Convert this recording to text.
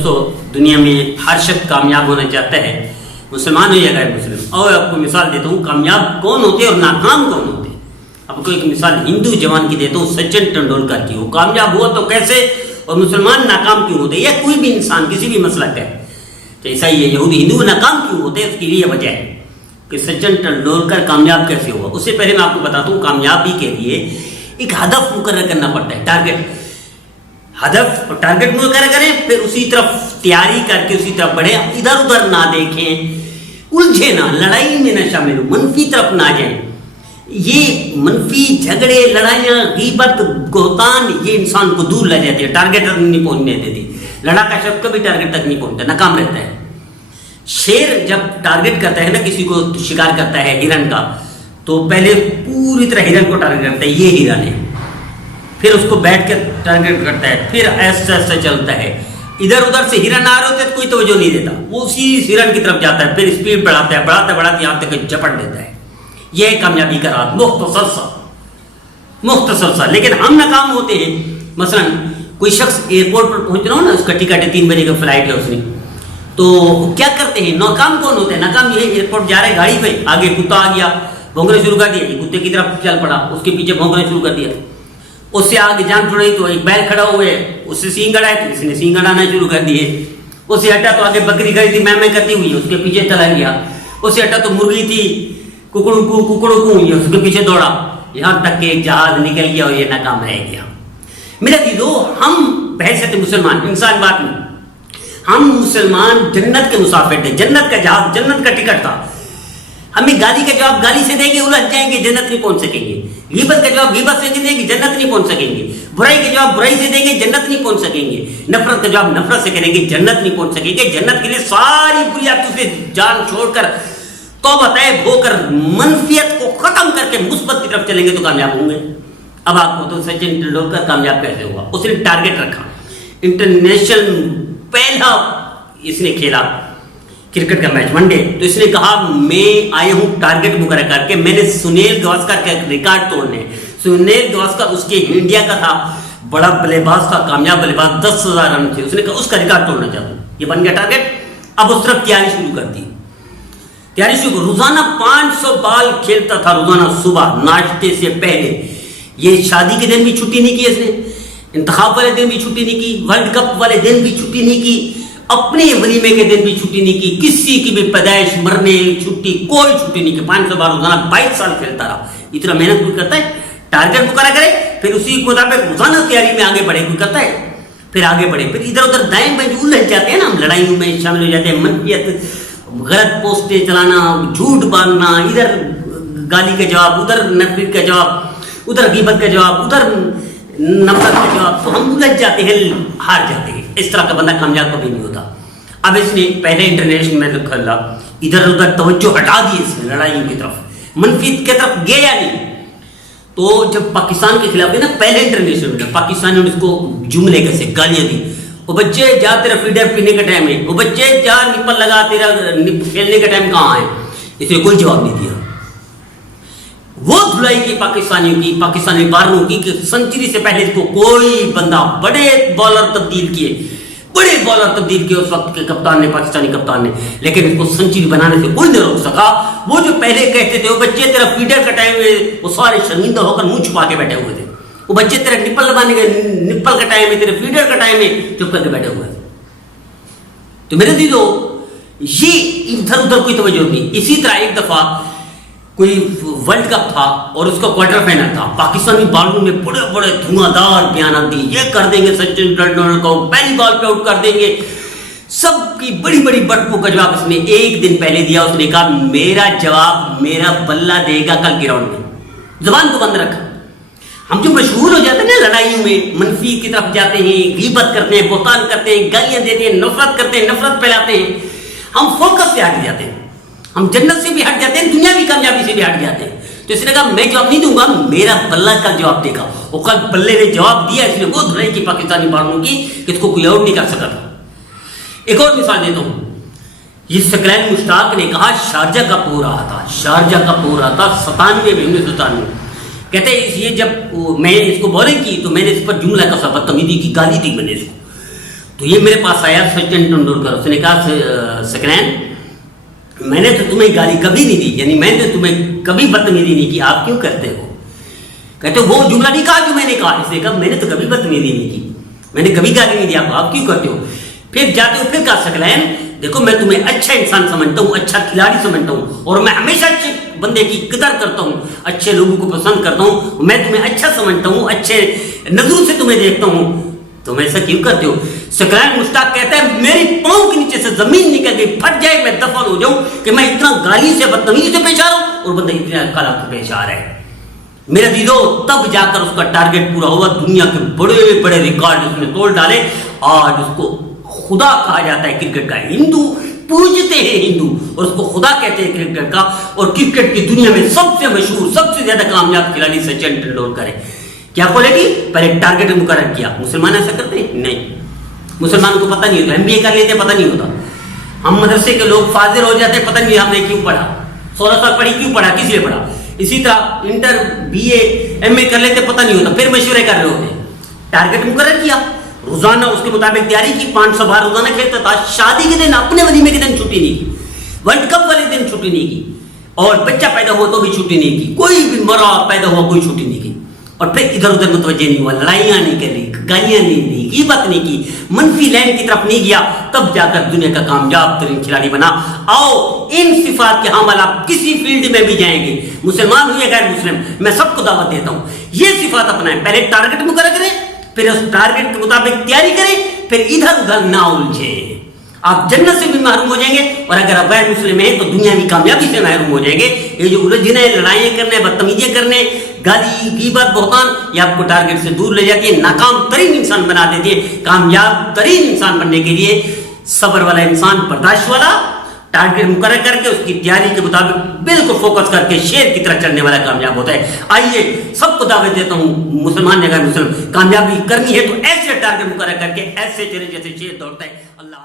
دوستو دنیا میں ہر شخص کامیاب ہونا چاہتا ہے، مسلمان ہو یا غیر مسلم. اور آپ کو مثال دیتا ہوں کامیاب کون ہوتے ہیں اور ناکام کون ہوتے ہیں. آپ کو ایک مثال ہندو جوان کی دیتا ہوں، سچن ٹنڈولکر کی. وہ کامیاب ہوا تو کیسے اور مسلمان ناکام کیوں ہوتے ہیں؟ یا کوئی بھی انسان کسی بھی مسلک کا ہے، جیسا یہ یہودی ہندو ناکام کیوں ہوتے ہیں، اس کی یہ وجہ ہے کہ سچن ٹنڈولکر کامیاب کیسے ہوا. اس سے پہلے میں آپ کو بتاتا ہوں کامیابی کے لیے ایک ہدف مقرر کرنا پڑتا ہے، ٹارگٹ. ہدف اور ٹارگٹ مقرر کریں، پھر اسی طرف تیاری کر کے اسی طرف بڑھیں، ادھر ادھر نہ دیکھیں، الجھے نہ، لڑائی میں نہ شامل ہو، منفی طرف نہ جائیں. یہ منفی جھگڑے، لڑائیاں، غیبت، گہتان یہ انسان کو دور لے جاتی ہے، ٹارگٹ تک نہیں پہنچنے دیتی. لڑا کا شخص کبھی ٹارگٹ تک نہیں پہنچتا، ناکام رہتا ہے. شیر جب ٹارگٹ کرتا ہے نا کسی کو شکار کرتا ہے ہرن کا، تو پہلے پوری طرح ہرن کو ٹارگٹ کرتا ہے، یہ ہرن ہے، پھر اس کو بیٹھ کے ٹارگٹ کرتا ہے، پھر ایسا ایسا چلتا ہے. ادھر ادھر سے ہرن آ رہے ہوتے تو کوئی توجہ نہیں دیتا، وہ اسی ہرن کی طرف جاتا ہے، پھر اسپیڈ بڑھاتا ہے، بڑھاتے بڑھاتے یہاں تک جھپٹ دیتا ہے. یہ ہے کامیابی کا راز، مختصر سا. لیکن ہم ناکام ہوتے ہیں. مثلا کوئی شخص ایئرپورٹ پر پہنچ رہا ہو نا، اس کا ٹکٹ ہے 3 بجے کا فلائٹ ہے اس نے، تو کیا کرتے ہیں؟ ناکام کون ہوتے ہیں؟ ناکام یہ ایئرپورٹ جا رہے گاڑی پہ، آگے کتا آ گیا، بھونکنا شروع کر دیا، کتے کی طرف چل پڑا، اس کے پیچھے بھونکنا شروع کر دیا. اس سے آگے جان چھوڑی تو ایک بیل کھڑا ہوئے، اس سے سینگ اڑائے تو اس نے سینگ اڑانا شروع کر دیے. اس سے ہٹا تو آگے بکری کھڑی تھی میں کرتی ہوئی، اس کے پیچھے چلا گیا. اس سے ہٹا تو مرغی تھی، ککڑوں کو اس کے پیچھے دوڑا، یہاں تک کہ ایک جہاز نکل گیا اور یہ ناکام رہ گیا. میرا دیدو، ہم بحیثیت مسلمان، انسان بات نہیں، ہم مسلمان جنت کے مسافر تھے. جنت کا جہاز، جنت کا ٹکٹ تھا. ہمیں گالی کا جواب گالی سے دیں گے، الجھ جائیں گے، جنت نہیں پہنچ سکیں گے. غیبت کا جواب غیبت سے دیں گے، جنت نہیں پہنچ سکیں گے. برائی کا جواب برائی سے دیں گے، جنت نہیں پہنچ سکیں گے. نفرت کا جواب نفرت سے کریں گے، جنت نہیں پہنچ سکیں گے. جنت کے لیے ساری بری عادتوں سے جان چھوڑ کر، توبہ طیب ہو کر، منفیت کو ختم کر کے مثبت کی طرف چلیں گے تو کامیاب ہوں گے. اب آپ کو تو سچن ٹنڈولکر کامیاب کیسے ہوا؟ اس نے ٹارگٹ رکھا. انٹرنیشنل پہلا اس نے کھیلا کرکٹ کا میچ ون ڈے، تو اس نے کہا میں آیا ہوں ٹارگٹ مقرر کر کے، میں نے سنیل گواسکر کا ریکارڈ توڑنے. سنیل گواسکر اس کے انڈیا کا تھا، بڑا بلے باز تھا، کامیاب بلے باز، 10,000 رن تھے. اس نے کہا اس کا ریکارڈ توڑنا چاہتا ہوں. یہ بن گیا ٹارگٹ. اب اس طرف تیاری شروع کر دی. روزانہ 500 بال کھیلتا تھا، روزانہ صبح ناشتے سے پہلے. یہ شادی کے دن بھی چھٹی نہیں کی اس نے، انتخاب والے دن بھی چھٹی نہیں کی، ورلڈ کپ والے دن بھی چھٹی نہیں کی، اپنے ولیمے کے دن بھی چھٹی نہیں کی، کسی کی بھی پیدائش، مرنے چھٹی، کوئی چھٹی نہیں کی. 500 بال روزانہ 22 سال کھیلتا رہا. اتنا محنت کوئی کرتا ہے؟ ٹارگٹ مقرر کرے، پھر اسی کے مطابق روزانہ تیاری میں آگے بڑھے. کوئی کرتا ہے؟ پھر آگے بڑھے، پھر ادھر ادھر دائیں بائیں الجھ جاتے ہیں نا، ہم لڑائیوں میں شامل ہو جاتے ہیں. منفیت، غلط پوسٹیں چلانا، جھوٹ باندھنا، ادھر گالی کا جواب، ادھر نفرت کا جواب، ادھر غیبت کا جواب، ادھر نفرت کا جواب، تو ہم الجھ جاتے ہیں، ہار جاتے ہیں. اس طرح کا بندہ کامیاب کبھی نہیں ہوتا. اب اس نے پہلے انٹرنیشنل میں کھیلا، ادھر ادھر توجہ ہٹا دی، اس نے لڑائیوں کی طرف، منفیت کی طرف گیا نہیں. تو جب پاکستان کے خلاف نا پہلے انٹرنیشنل میں پاکستانیوں نے اس کو جملے کیسے گالیاں دی. وہ بچے جا، تیرا فیڈر پینے کا ٹائم ہے، وہ بچے جا نپل لگا، تیرا کھیلنے کا ٹائم کہاں ہے. اس نے کوئی جواب نہیں دیا. وہ دھلائی کی پاکستانیوں کی، پاکستانی بالروں کی، کہ سنچری سے پہلے اس کو کوئی بندہ، بڑے بالر تبدیل کیے اس وقت کے کپتان نے، پاکستانی کپتان نے، لیکن اس کو سنچری بنانے سے کوئی نہیں روک سکا. وہ جو پہلے کہتے تھے وہ بچے تیرا فیڈر کا ٹائم ہے، وہ سارے شرمندہ ہو کر منہ چھپا کے بیٹھے ہوئے تھے. وہ بچے تیرا نپل لگانے کا، نپل کا ٹائم ہے، تیرے فیڈر کا ٹائم ہے، چپ کر کے بیٹھے ہوئے تھے. تو میرے دیدو، یہ ادھر ادھر کوئی توجہ نہیں. اسی طرح ایک دفعہ کوئی ورلڈ کپ تھا اور اس کا کوارٹر فائنل تھا. پاکستانی بالروں نے بڑے بڑے دھواں دار بیانات دیے، یہ کر دیں گے سچن ٹنڈولکر کو، پہلی بال پہ آؤٹ کر دیں گے. سب کی بڑی بڑی بٹکوں کا جواب اس نے ایک دن پہلے دیا. اس نے کہا میرا جواب میرا بلہ دے گا کل گراؤنڈ میں. زبان کو بند رکھا. ہم جو مشہور ہو جاتے ہیں نا لڑائیوں میں، منفی کی طرف جاتے ہیں، غیبت کرتے ہیں، بہتان کرتے ہیں، گالیاں دیتے ہیں، نفرت کرتے ہیں، نفرت پھیلاتے ہیں، ہم فوکس سے ہٹ جاتے ہیں. ہم جنت سے بھی ہٹ جاتے ہیں، دنیاوی کامیابی سے بھی ہٹ جاتے ہیں. تو اس نے کہا میں جواب نہیں دوں گا، میرا بلہ کا جواب دے گا. وہ کل بلے نے جواب دیا. اس نے وہ دھلائی کی پاکستانی بالروں کی کہ اس کو کوئی آؤٹ نہیں کر سکا تھا. ایک اور مثال دیتا ہوں. یہ سکلین مشتاق نے کہا شارجہ کپ ہو رہا تھا، 97 میں 1997. کہتے ہیں یہ جب میں اس کو بولنگ کی تو میں نے اس پر جملہ کسا، بدتمیزی کی، گالی دی میں نے اس کو. تو یہ میرے پاس آیا سچن ٹنڈولکر، اس نے کہا سکرین میں نے تو تمہیں گالی کبھی نہیں دی، یعنی میں نے تمہیں کبھی بدتمیزی نہیں کی، آپ کیوں کرتے ہو؟ کہتے وہ جملہ نہیں کہا جو میں نے کہا، اس نے کہا میں نے تو کبھی بدتمیزی نہیں کی، میں نے کبھی گالی نہیں دی، آپ کیوں کرتے ہو؟ پھر جاتے ہو پھر کہا سکلین دیکھو میں تمہیں اچھا انسان سمجھتا ہوں، اچھا کھلاڑی سمجھتا ہوں، اور میں ہمیشہ اچھے بندے کی قدر کرتا ہوں، اچھے لوگوں کو پسند کرتا ہوں، میں تمہیں اچھا سمجھتا ہوں، اچھے نظروں سے تمہیں دیکھتا ہوں، تم ایسا کیوں کرتے ہو؟ سکرین مشتاق کہتا ہے میری پاؤں کے نیچے سے زمین نکل گئی، پھٹ جائے، میں دفن ہو جاؤں کہ میں اتنا گالی سے بدتمیزی سے پیش آ رہا ہوں اور بندہ اتنا کالا پیش آ رہا ہے۔ میرے عزیزو تب جا کر اس کا ٹارگٹ پورا ہوا، دنیا کے بڑے بڑے ریکارڈ اس نے توڑ ڈالے، آج اس کو خدا کہا جاتا ہے کرکٹ کا، ہندو پوجتے ہیں ہندو اور اس کو خدا کہتے ہیں کرکٹ کا، اور کرکٹ کی دنیا میں سب سے مشہور سب سے زیادہ کامیاب کھلاڑی سچن ٹنڈولکر ہے۔ کیا کوالٹی؟ پہلے ٹارگٹ مقرر کیا۔ مسلمان ایسا کرتے ہیں؟ نہیں، مسلمان کو پتہ نہیں ہوتا، ایم بی اے کر لیتے پتہ نہیں ہوتا، ہم مدرسے کے لوگ فاضل ہو جاتے پتہ نہیں ہم نے کیوں پڑھا، 16 سال پڑھی کیوں پڑھا، کس لیے پڑھا، اسی طرح انٹر بی اے ایم اے کر لیتے پتہ نہیں ہوتا، پھر مشورے کر رہے ہوتے۔ ٹارگٹ مقرر کیا، روزانہ اس کے مطابق تیاری کی، 500 بار روزانہ کھیلتا تھا، شادی کے دن اپنے ولیمے کے دن چھٹی نہیں کی، ورلڈ کپ والے دن چھٹی نہیں کی، اور بچہ پیدا ہوا تو بھی چھٹی نہیں کی، کوئی بھی مرا پیدا ہوا کوئی چھٹی نہیں کی، اور پھر ادھر ادھر متوجہ نہیں ہوا، لڑائیاں نہیں کری، گالیاں نہیں دی، غیبت نہیں کی، منفی لائن کی طرف نہیں گیا، تب جا کر دنیا کا کامیاب ترین کھلاڑی بنا۔ آؤ ان صفات کے حامل آپ کسی فیلڈ میں بھی جائیں گے، مسلمان ہو یا غیر مسلم، میں سب کو دعوت دیتا ہوں یہ صفات اپنائیں، پہلے ٹارگٹ مقرر کریں، پھر اس ٹارگٹ کے مطابق تیاری کریں، پھر ادھر ادھر نہ الجھیں، آپ جنت سے بھی محروم ہو جائیں گے، اور اگر آپ غیر مسلم ہیں تو دنیاوی کامیابی سے محروم ہو جائیں گے۔ یہ جو الجھنے، لڑائیاں کرنے، بدتمیزیاں کرنے، گالی غیبت بہتان، یہ آپ کو ٹارگٹ سے دور لے جاتی ہے، ناکام ترین انسان بنا دیتی ہے۔ کامیاب ترین انسان بننے کے لیے صبر والا انسان، برداشت والا، ٹارگٹ مقرر کر کے اس کی تیاری کے مطابق بالکل فوکس کر کے شیر کی طرح چلنے والا کامیاب ہوتا ہے۔ آئیے سب کو دعوت دیتا ہوں، مسلمان یا غیر مسلم، کامیابی کرنی ہے تو ایسے ٹارگٹ مقرر کر کے ایسے چلے جیسے شیر دوڑتا ہے۔ اللہ